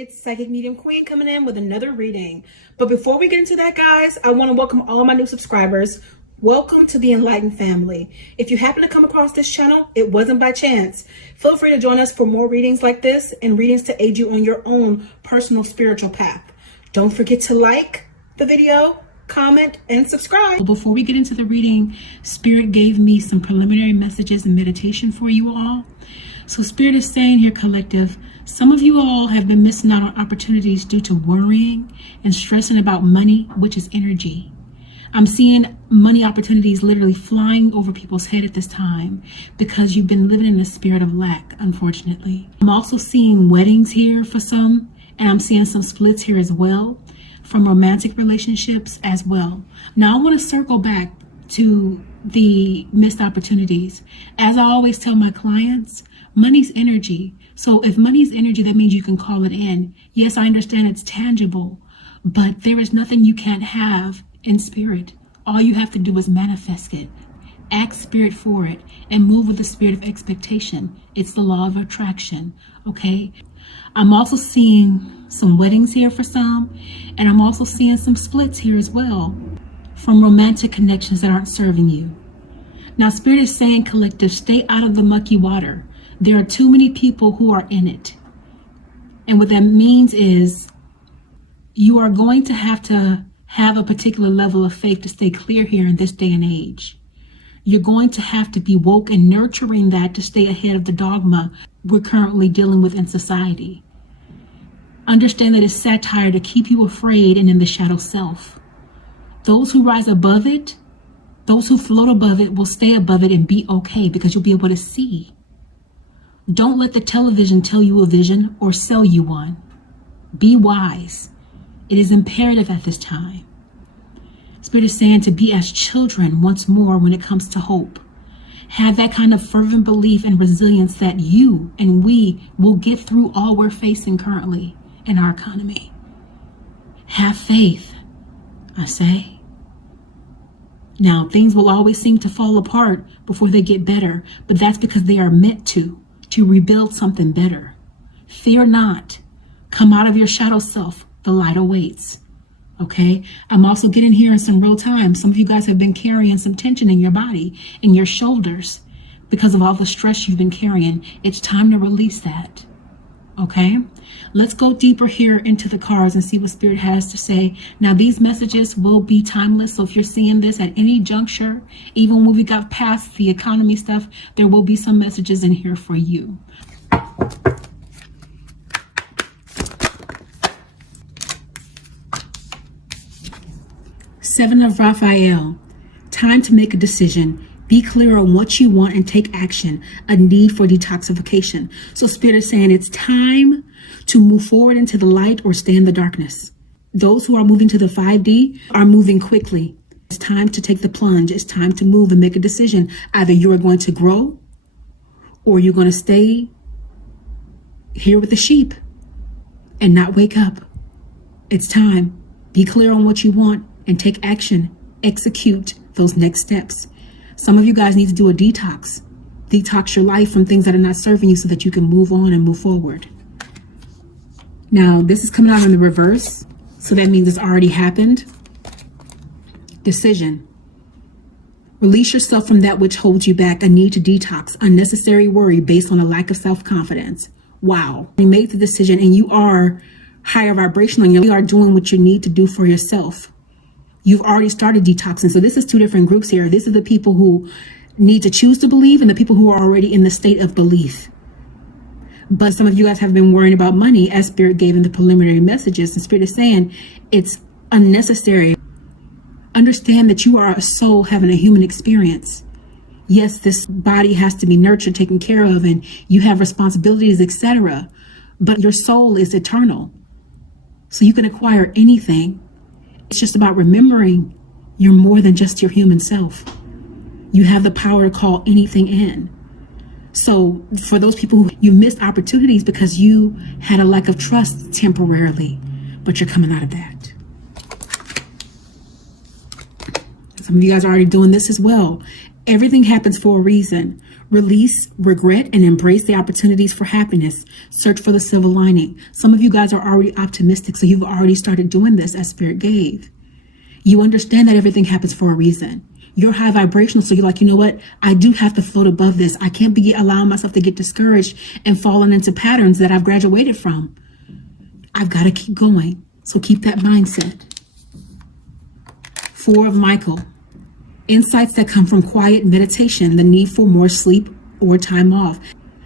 It's Psychic Medium Queen coming in with another reading. But before we get into that, guys, I want to welcome all my new subscribers. Welcome to the Enlightened family. If you happen to come across this channel, it wasn't by chance. Feel free to join us for more readings like this and readings to aid you on your own personal spiritual path. Don't forget to like the video, comment, and subscribe. Before we get into the reading, Spirit gave me some preliminary messages and meditation for you all. So Spirit is saying here, collective, some of you all have been missing out on opportunities due to worrying and stressing about money, which is energy. I'm seeing money opportunities literally flying over people's head at this time because you've been living in a spirit of lack, unfortunately. I'm also seeing weddings here for some, and I'm seeing some splits here as well from romantic relationships as well. Now I want to circle back to the missed opportunities. As I always tell my clients, money's energy. So if money's energy, that means you can call it in. Yes, I understand it's tangible, but there is nothing you can't have in spirit. All you have to do is manifest it. Ask spirit for it and move with the spirit of expectation. It's the law of attraction, okay? I'm also seeing some weddings here for some, and I'm also seeing some splits here as well from romantic connections that aren't serving you. Now, Spirit is saying, collective, stay out of the mucky water. There are too many people who are in it. And what that means is you are going to have a particular level of faith to stay clear here in this day and age. You're going to have to be woke and nurturing that to stay ahead of the dogma we're currently dealing with in society. Understand that it's satire to keep you afraid and in the shadow self. Those who rise above it, those who float above it will stay above it and be okay because you'll be able to see. Don't let the television tell you a vision or sell you one. Be wise. It is imperative at this time. Spirit is saying to be as children once more when it comes to hope. Have that kind of fervent belief and resilience that you and we will get through all we're facing currently in our economy. Have faith, I say. Now, things will always seem to fall apart before they get better, but that's because they are meant to rebuild something better. Fear not. Come out of your shadow self. The light awaits. Okay? I'm also getting here in some real time. Some of you guys have been carrying some tension in your body, in your shoulders, because of all the stress you've been carrying. It's time to release that. Okay? Let's go deeper here into the cards and see what Spirit has to say. Now, these messages will be timeless. So if you're seeing this at any juncture, even when we got past the economy stuff, there will be some messages in here for you. Seven of Raphael. Time to make a decision. Be clear on what you want and take action. A need for detoxification. So Spirit is saying it's time to move forward into the light or stay in the darkness. Those who are moving to the 5D are moving quickly. It's time to take the plunge. It's time to move and make a decision. Either you are going to grow or you're going to stay here with the sheep and not wake up. It's time. Be clear on what you want and take action. Execute those next steps. Some of you guys need to do a detox. Detox your life from things that are not serving you so that you can move on and move forward. Now, this is coming out in the reverse. So that means it's already happened. Decision. Release yourself from that which holds you back. A need to detox. Unnecessary worry based on a lack of self-confidence. Wow. You made the decision and you are higher vibrational. You are doing what you need to do for yourself. You've already started detoxing. So this is two different groups here. This is the people who need to choose to believe and the people who are already in the state of belief. But some of you guys have been worrying about money as Spirit gave in the preliminary messages. And Spirit is saying it's unnecessary. Understand that you are a soul having a human experience. Yes, this body has to be nurtured, taken care of, and you have responsibilities, etc. But your soul is eternal. So you can acquire anything. It's just about remembering you're more than just your human self. You have the power to call anything in. So for those people who you missed opportunities because you had a lack of trust temporarily, but you're coming out of that. Some of you guys are already doing this as well. Everything happens for a reason. Release regret and embrace the opportunities for happiness. Search for the silver lining. Some of you guys are already optimistic, so you've already started doing this as Spirit gave. You understand that everything happens for a reason. You're high vibrational, so you're like, you know what? I do have to float above this. I can't be allowing myself to get discouraged and falling into patterns that I've graduated from. I've got to keep going. So keep that mindset. 4 of Michael. Insights that come from quiet meditation, the need for more sleep or time off.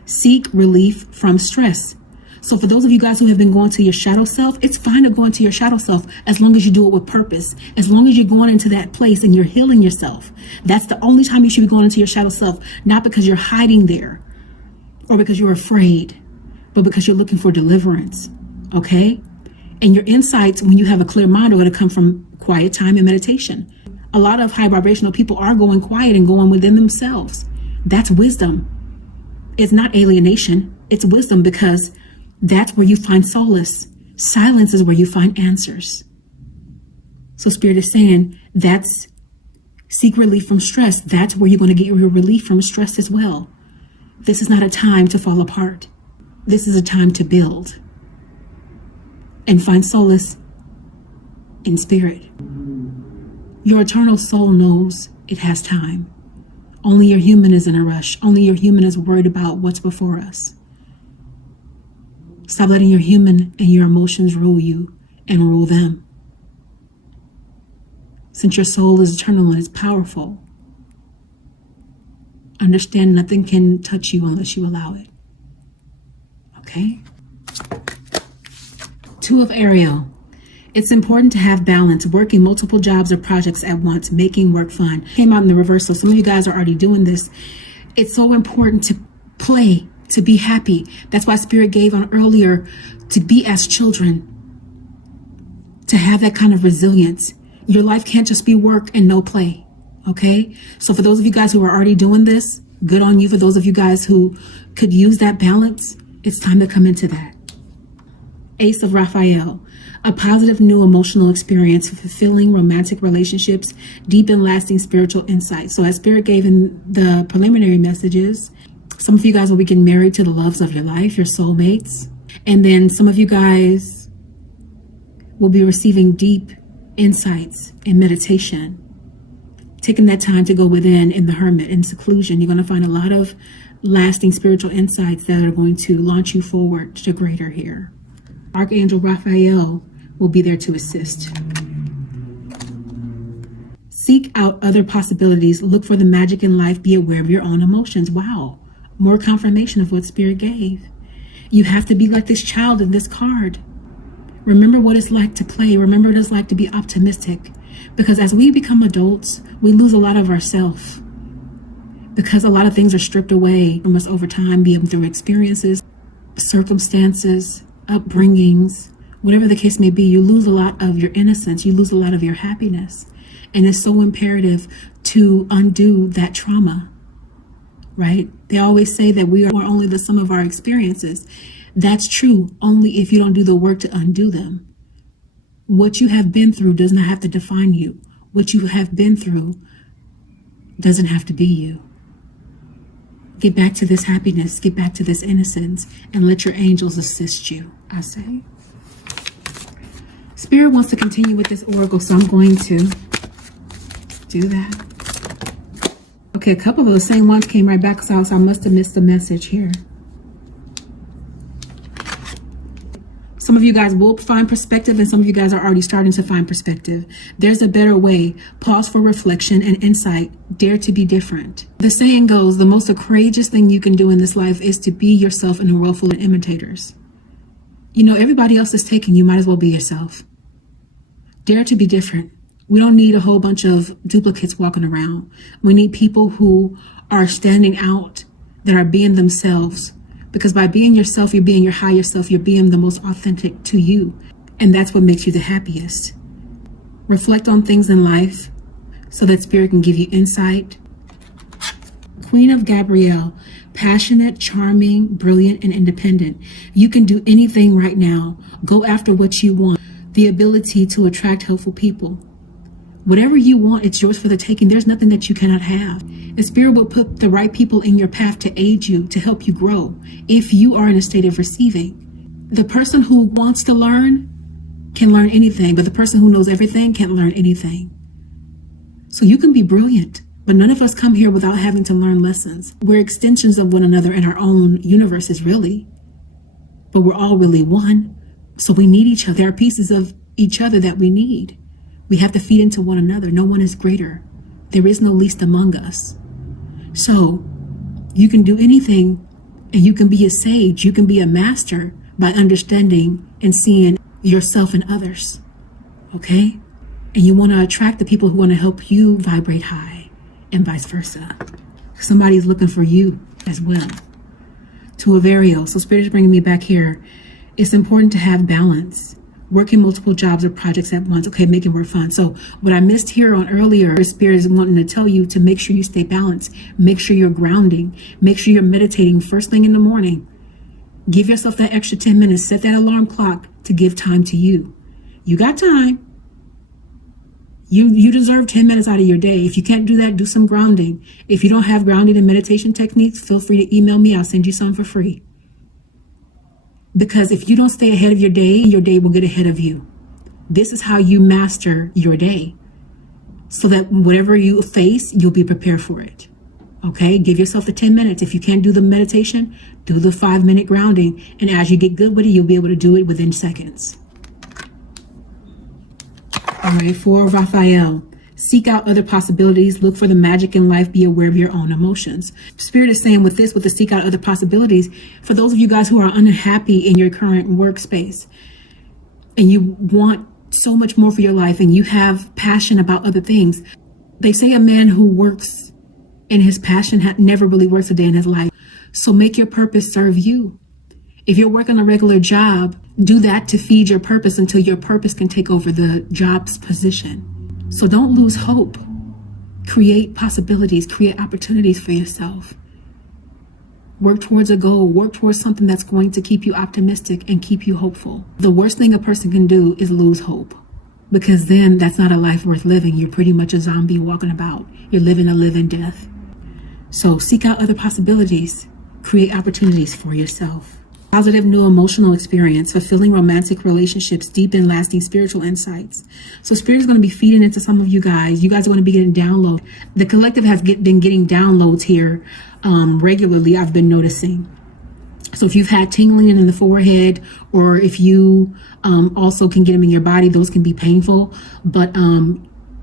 Seek relief from stress. So for those of you guys who have been going to your shadow self, it's fine to go into your shadow self as long as you do it with purpose. As long as you're going into that place and you're healing yourself. That's the only time you should be going into your shadow self, not because you're hiding there or because you're afraid, but because you're looking for deliverance. Okay? And your insights, when you have a clear mind, are going to come from quiet time and meditation. A lot of high vibrational people are going quiet and going within themselves. That's wisdom. It's not alienation. It's wisdom, because that's where you find solace. Silence is where you find answers. So Spirit is saying that's seek relief from stress. That's where you're going to get your relief from stress as well. This is not a time to fall apart. This is a time to build and find solace in spirit. Your eternal soul knows it has time. Only your human is in a rush. Only your human is worried about what's before us. Stop letting your human and your emotions rule you and rule them. Since your soul is eternal and it's powerful, understand nothing can touch you unless you allow it. Okay? 2 of Ariel. It's important to have balance, working multiple jobs or projects at once, making work fun. Came out in the reverse, so some of you guys are already doing this. It's so important to play, to be happy. That's why Spirit gave on earlier to be as children, to have that kind of resilience. Your life can't just be work and no play, okay? So for those of you guys who are already doing this, good on you. For those of you guys who could use that balance, it's time to come into that. Ace of Raphael. A positive new emotional experience, fulfilling romantic relationships, deep and lasting spiritual insight. So as Spirit gave in the preliminary messages, some of you guys will be getting married to the loves of your life, your soulmates. And then some of you guys will be receiving deep insights in meditation. Taking that time to go within in the hermit, in seclusion. You're going to find a lot of lasting spiritual insights that are going to launch you forward to greater here. Archangel Raphael will be there to assist. Seek out other possibilities. Look for the magic in life. Be aware of your own emotions. Wow. More confirmation of what Spirit gave. You have to be like this child in this card. Remember what it's like to play. Remember what it's like to be optimistic. Because as we become adults, we lose a lot of ourself. Because a lot of things are stripped away from us over time, be it through experiences, circumstances, upbringings, whatever the case may be. You lose a lot of your innocence. You lose a lot of your happiness. And it's so imperative to undo that trauma, right? They always say that we are only the sum of our experiences. That's true only if you don't do the work to undo them. What you have been through does not have to define you. What you have been through doesn't have to be you. Get back to this happiness, get back to this innocence, and let your angels assist you, I say. Spirit wants to continue with this oracle, so I'm going to do that. Okay, a couple of the same ones came right back, so I must have missed the message here. Some of you guys will find perspective, and some of you guys are already starting to find perspective. There's a better way. Pause for reflection and insight. Dare to be different. The saying goes, the most courageous thing you can do in this life is to be yourself in a world full of imitators. You know, everybody else is taken. You might as well be yourself. Dare to be different. We don't need a whole bunch of duplicates walking around. We need people who are standing out, that are being themselves. Because by being yourself, you're being your higher self. You're being the most authentic to you. And that's what makes you the happiest. Reflect on things in life so that Spirit can give you insight. Queen of Gabrielle, passionate, charming, brilliant, and independent. You can do anything right now. Go after what you want. The ability to attract helpful people. Whatever you want, it's yours for the taking. There's nothing that you cannot have. And Spirit will put the right people in your path to aid you, to help you grow, if you are in a state of receiving. The person who wants to learn can learn anything, but the person who knows everything can't learn anything. So you can be brilliant, but none of us come here without having to learn lessons. We're extensions of one another in our own universes, really. But we're all really one. So we need each other. There are pieces of each other that we need. We have to feed into one another. No one is greater. There is no least among us. So you can do anything, and you can be a sage. You can be a master by understanding and seeing yourself and others. Okay? And you want to attract the people who want to help you vibrate high, and vice versa. Somebody's looking for you as well. To Averio, so Spirit is bringing me back here. It's important to have balance. Working multiple jobs or projects at once. Okay, making work fun. So what I missed here on earlier, Spirit is wanting to tell you to make sure you stay balanced. Make sure you're grounding. Make sure you're meditating first thing in the morning. Give yourself that extra 10 minutes. Set that alarm clock to give time to you. You got time. You deserve 10 minutes out of your day. If you can't do that, do some grounding. If you don't have grounding and meditation techniques, feel free to email me. I'll send you some for free. Because if you don't stay ahead of your day will get ahead of you. This is how you master your day. So that whatever you face, you'll be prepared for it. Okay? Give yourself the 10 minutes. If you can't do the meditation, do the 5-minute grounding. And as you get good with it, you'll be able to do it within seconds. All right, for Raphael, seek out other possibilities. Look for the magic in life. Be aware of your own emotions. Spirit is saying with this, with the seek out other possibilities, for those of you guys who are unhappy in your current workspace and you want so much more for your life and you have passion about other things, they say a man who works in his passion never really works a day in his life. So make your purpose serve you. If you're working a regular job, do that to feed your purpose until your purpose can take over the job's position. So don't lose hope. Create possibilities, create opportunities for yourself. Work towards a goal, work towards something that's going to keep you optimistic and keep you hopeful. The worst thing a person can do is lose hope, because then that's not a life worth living. You're pretty much a zombie walking about. You're living a living death. So seek out other possibilities, create opportunities for yourself. Positive new emotional experience, fulfilling romantic relationships, deep and lasting spiritual insights. So Spirit is going to be feeding into some of you guys. You guys are going to be getting downloads. The collective has been getting downloads here regularly, I've been noticing. So if you've had tingling in the forehead, or if you also can get them in your body, those can be painful. But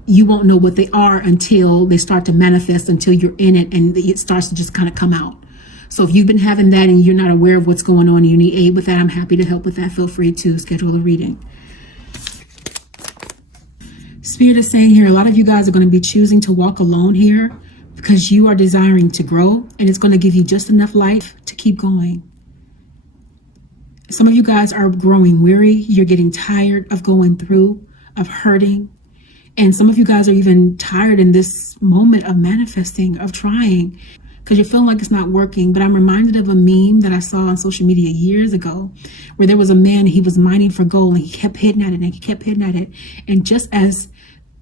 you won't know what they are until they start to manifest, until you're in it and it starts to just kind of come out. So if you've been having that and you're not aware of what's going on and you need aid with that, I'm happy to help with that. Feel free to schedule a reading. Spirit is saying here, a lot of you guys are going to be choosing to walk alone here because you are desiring to grow, and it's going to give you just enough life to keep going. Some of you guys are growing weary. You're getting tired of going through, of hurting. And some of you guys are even tired in this moment of manifesting, of trying, because you're feeling like it's not working. But I'm reminded of a meme that I saw on social media years ago where there was a man, he was mining for gold and he kept hitting at it and he kept hitting at it. And just as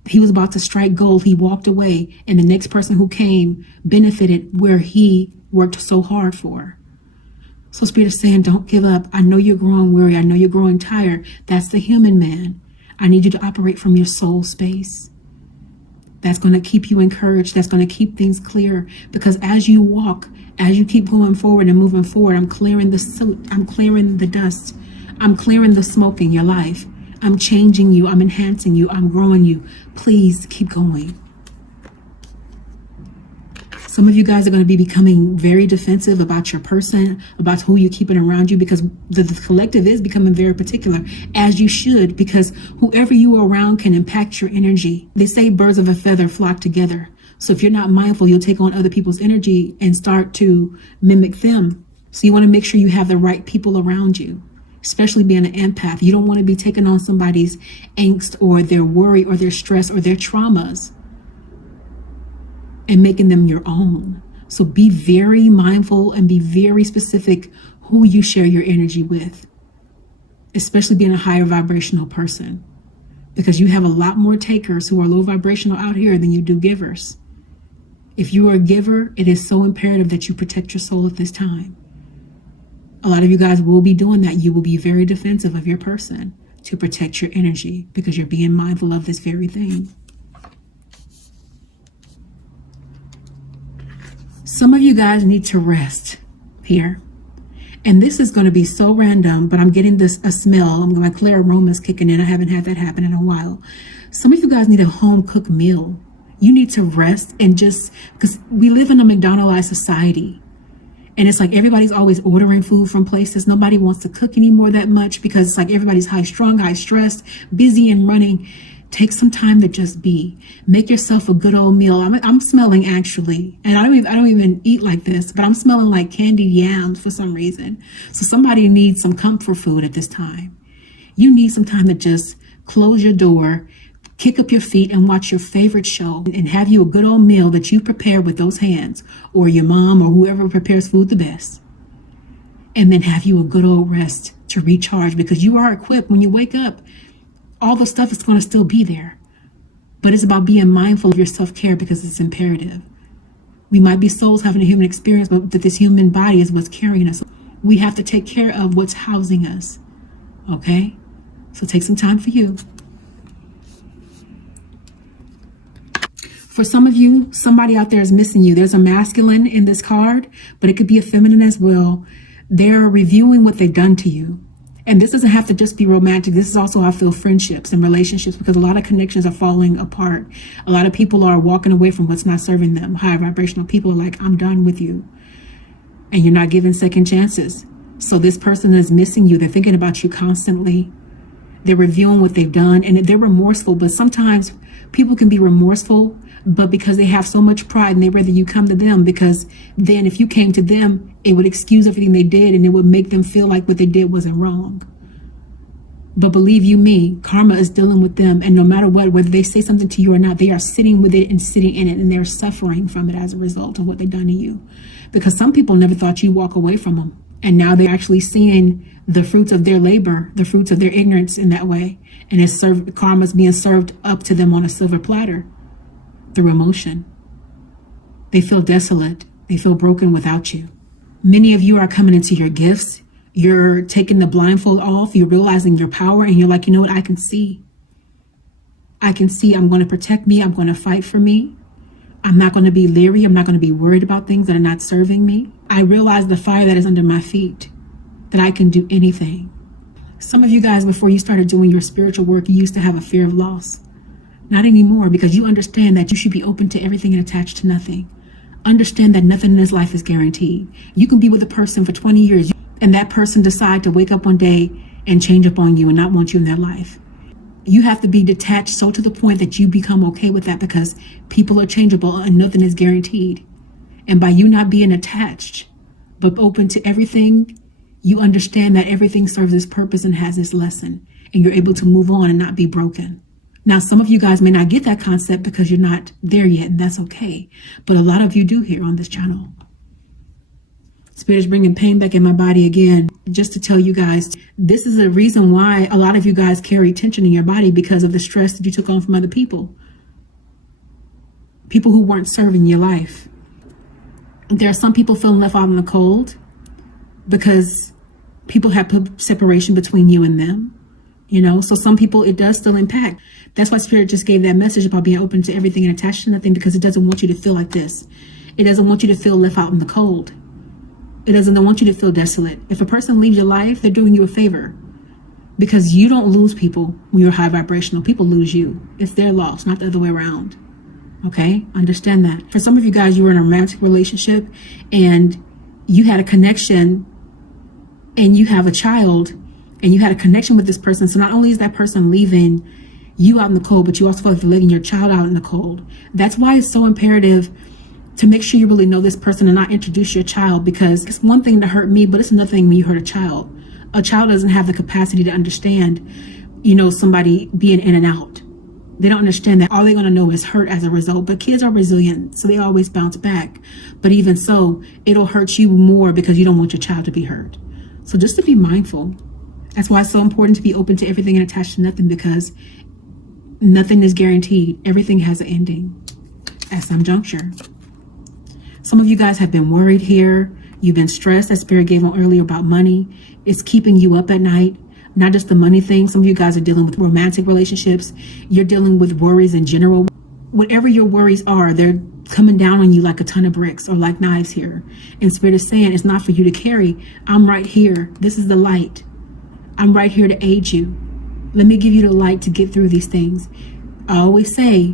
he was about to strike gold, he walked away, and the next person who came benefited where he worked so hard for. So Spirit is saying, don't give up. I know you're growing weary. I know you're growing tired. That's the human man. I need you to operate from your soul space. That's going to keep you encouraged. That's going to keep things clear. Because as you walk, as you keep going forward and moving forward, I'm clearing the soot. I'm clearing the dust. I'm clearing the smoke in your life. I'm changing you. I'm enhancing you. I'm growing you. Please keep going. Some of you guys are going to be becoming very defensive about your person, about who you're keeping around you, because the collective is becoming very particular, as you should, because whoever you are around can impact your energy. They say birds of a feather flock together. So if you're not mindful, you'll take on other people's energy and start to mimic them. So you want to make sure you have the right people around you, especially being an empath. You don't want to be taking on somebody's angst or their worry or their stress or their traumas and making them your own. So be very mindful and be very specific who you share your energy with, especially being a higher vibrational person, because you have a lot more takers who are low vibrational out here than you do givers. If you are a giver, it is so imperative that you protect your soul at this time. A lot of you guys will be doing that. You will be very defensive of your person to protect your energy because you're being mindful of this very thing. Some of you guys need to rest here. And this is going to be so random, but I'm getting a smell. My clear aroma's kicking in. I haven't had that happen in a while. Some of you guys need a home cooked meal. You need to rest and just, because we live in a McDonaldized society. And it's like everybody's always ordering food from places. Nobody wants to cook anymore that much because it's like everybody's high strung, high stressed, busy and running. Take some time to just be. Make yourself a good old meal. I'm smelling actually, and I don't even eat like this, but I'm smelling like candied yams for some reason. So somebody needs some comfort food at this time. You need some time to just close your door, kick up your feet and watch your favorite show and have you a good old meal that you prepare with those hands, or your mom or whoever prepares food the best. And then have you a good old rest to recharge, because you are equipped when you wake up. All the stuff is going to still be there. But it's about being mindful of your self-care because it's imperative. We might be souls having a human experience, but that this human body is what's carrying us. We have to take care of what's housing us. Okay? So take some time for you. For some of you, somebody out there is missing you. There's a masculine in this card, but it could be a feminine as well. They're reviewing what they've done to you. And this doesn't have to just be romantic. This is also how I feel friendships and relationships, because a lot of connections are falling apart. A lot of people are walking away from what's not serving them. High vibrational people are like, I'm done with you. And you're not given second chances. So this person is missing you. They're thinking about you constantly. They're reviewing what they've done, and they're remorseful. But sometimes people can be remorseful, but because they have so much pride and they rather you come to them, because then if you came to them, it would excuse everything they did and it would make them feel like what they did wasn't wrong. But believe you me, karma is dealing with them, and no matter what, whether they say something to you or not, they are sitting with it and sitting in it, and they're suffering from it as a result of what they've done to you. Because some people never thought you'd walk away from them, and now they're actually seeing the fruits of their labor, the fruits of their ignorance in that way, and it's karma's being served up to them on a silver platter through emotion. They feel desolate. They feel broken without you. Many of you are coming into your gifts. You're taking the blindfold off. You're realizing your power, and you're like, you know what? I can see. I can see. I'm going to protect me. I'm going to fight for me. I'm not going to be leery. I'm not going to be worried about things that are not serving me. I realize the fire that is under my feet, that I can do anything. Some of you guys, before you started doing your spiritual work, you used to have a fear of loss. Not anymore, because you understand that you should be open to everything and attached to nothing. Understand that nothing in this life is guaranteed. You can be with a person for 20 years and that person decide to wake up one day and change up on you and not want you in their life. You have to be detached so to the point that you become okay with that, because people are changeable and nothing is guaranteed. And by you not being attached, but open to everything, you understand that everything serves its purpose and has its lesson, and you're able to move on and not be broken. Now, some of you guys may not get that concept because you're not there yet, and that's okay. But a lot of you do here on this channel. Spirit's bringing pain back in my body again, just to tell you guys, this is a reason why a lot of you guys carry tension in your body, because of the stress that you took on from other people. People who weren't serving your life. There are some people feeling left out in the cold because people have put separation between you and them. You know, so some people, it does still impact. That's why Spirit just gave that message about being open to everything and attached to nothing, because it doesn't want you to feel like this. It doesn't want you to feel left out in the cold. It doesn't want you to feel desolate. If a person leaves your life, they're doing you a favor, because you don't lose people when you're high vibrational. People lose you. It's their loss, not the other way around. Okay? Understand that. For some of you guys, you were in a romantic relationship and you had a connection and you have a child and you had a connection with this person. So not only is that person leaving you out in the cold, but you also feel like you're letting your child out in the cold. That's why it's so imperative to make sure you really know this person and not introduce your child, because it's one thing to hurt me, but it's another thing when you hurt a child. A child doesn't have the capacity to understand, you know, somebody being in and out. They don't understand that. All they're going to know is hurt as a result. But kids are resilient, so they always bounce back. But even so, it'll hurt you more because you don't want your child to be hurt. So just to be mindful. That's why it's so important to be open to everything and attached to nothing, because Nothing is guaranteed. Everything has an ending at some juncture. Some of you guys have been worried here. You've been stressed, as Spirit gave on earlier, about money. It's keeping you up at night. Not just the money thing. Some of you guys are dealing with romantic relationships. You're dealing with worries in general. Whatever your worries are, they're coming down on you like a ton of bricks or like knives here. And Spirit is saying it's not for you to carry. I'm right here. This is the light. I'm right here to aid you. Let me give you the light to get through these things. I always say,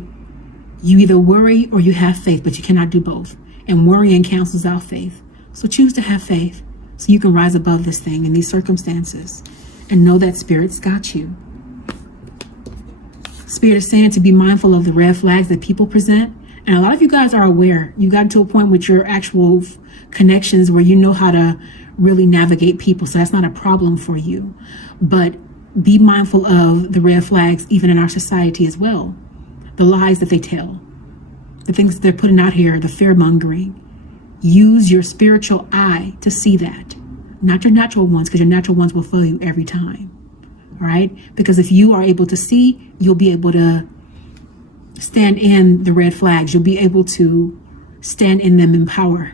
you either worry or you have faith, but you cannot do both. And worrying cancels out faith. So choose to have faith so you can rise above this thing in these circumstances and know that Spirit's got you. Spirit is saying to be mindful of the red flags that people present. And a lot of you guys are aware. You got to a point with your actual connections where you know how to really navigate people. So that's not a problem for you. But be mindful of the red flags even in our society as well. The lies that they tell. The things that they're putting out here, the fear-mongering. Use your spiritual eye to see that. Not your natural ones, because your natural ones will fail you every time. All right? Because if you are able to see, you'll be able to stand in the red flags. You'll be able to stand in them in power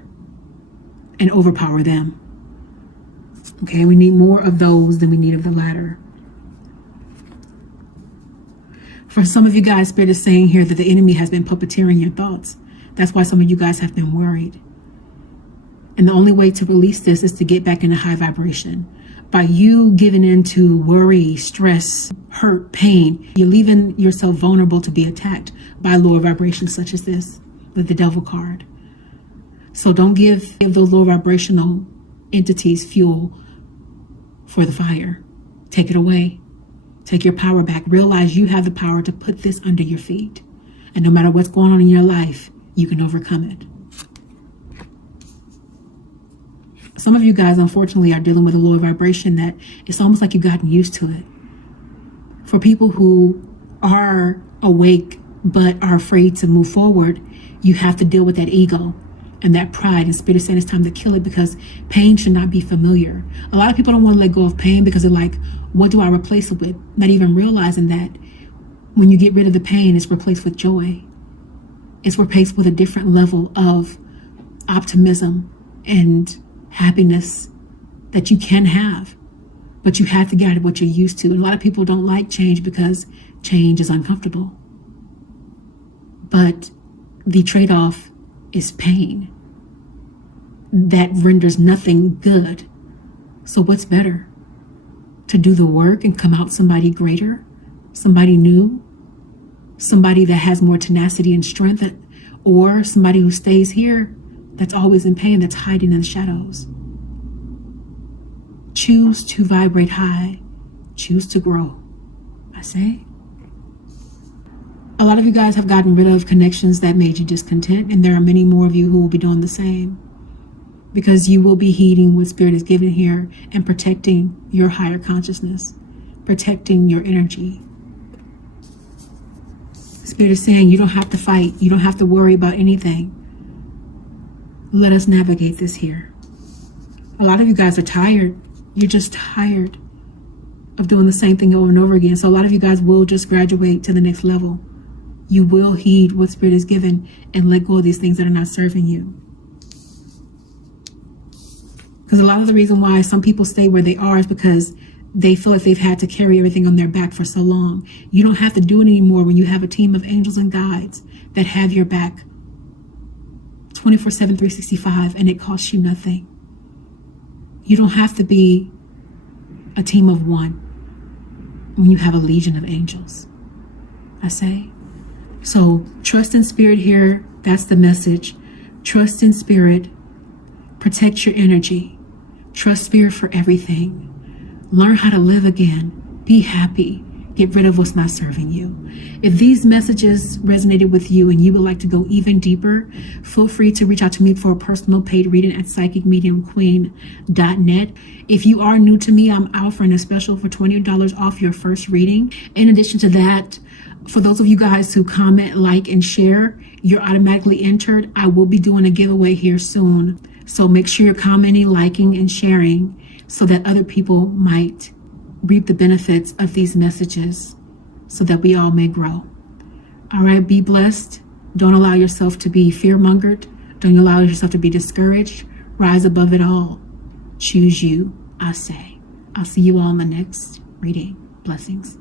and overpower them. Okay? We need more of those than we need of the latter. For some of you guys, Spirit is saying here that the enemy has been puppeteering your thoughts. That's why some of you guys have been worried. And the only way to release this is to get back in a high vibration. By you giving in to worry, stress, hurt, pain, you're leaving yourself vulnerable to be attacked by lower vibrations such as this, with the devil card. So don't give those low vibrational entities fuel for the fire. Take it away. Take your power back. Realize you have the power to put this under your feet. And no matter what's going on in your life, you can overcome it. Some of you guys, unfortunately, are dealing with a lower vibration that it's almost like you've gotten used to it. For people who are awake but are afraid to move forward, you have to deal with that ego and that pride. And Spirit is saying it's time to kill it because pain should not be familiar. A lot of people don't want to let go of pain because they're like, what do I replace it with? Not even realizing that when you get rid of the pain, it's replaced with joy. It's replaced with a different level of optimism and happiness that you can have, but you have to get out of what you're used to. And a lot of people don't like change because change is uncomfortable. But the trade-off is pain that renders nothing good. So what's better? To do the work and come out somebody greater, somebody new, somebody that has more tenacity and strength, or somebody who stays here that's always in pain, that's hiding in the shadows. Choose to vibrate high. Choose to grow, I say. A lot of you guys have gotten rid of connections that made you discontent, and there are many more of you who will be doing the same because you will be heeding what Spirit is given here and protecting your higher consciousness, protecting your energy. Spirit is saying you don't have to fight. You don't have to worry about anything. Let us navigate this here. A lot of you guys are tired. You're just tired of doing the same thing over and over again. So a lot of you guys will just graduate to the next level. You will heed what Spirit is given and let go of these things that are not serving you. Because a lot of the reason why some people stay where they are is because they feel like they've had to carry everything on their back for so long. You don't have to do it anymore when you have a team of angels and guides that have your back 24/7, 365, and it costs you nothing. You don't have to be a team of one when you have a legion of angels, I say. So trust in Spirit here. That's the message. Trust in Spirit. Protect your energy. Trust Spirit for everything. Learn how to live again. Be happy. Get rid of what's not serving you. If these messages resonated with you and you would like to go even deeper, feel free to reach out to me for a personal paid reading at psychicmediumqueen.net. If you are new to me, I'm offering a special for $20 off your first reading. In addition to that, for those of you guys who comment, like, and share, you're automatically entered. I will be doing a giveaway here soon. So make sure you're commenting, liking, and sharing so that other people might reap the benefits of these messages so that we all may grow. All right, be blessed. Don't allow yourself to be fear-mongered. Don't allow yourself to be discouraged. Rise above it all. Choose you, I say. I'll see you all in the next reading. Blessings.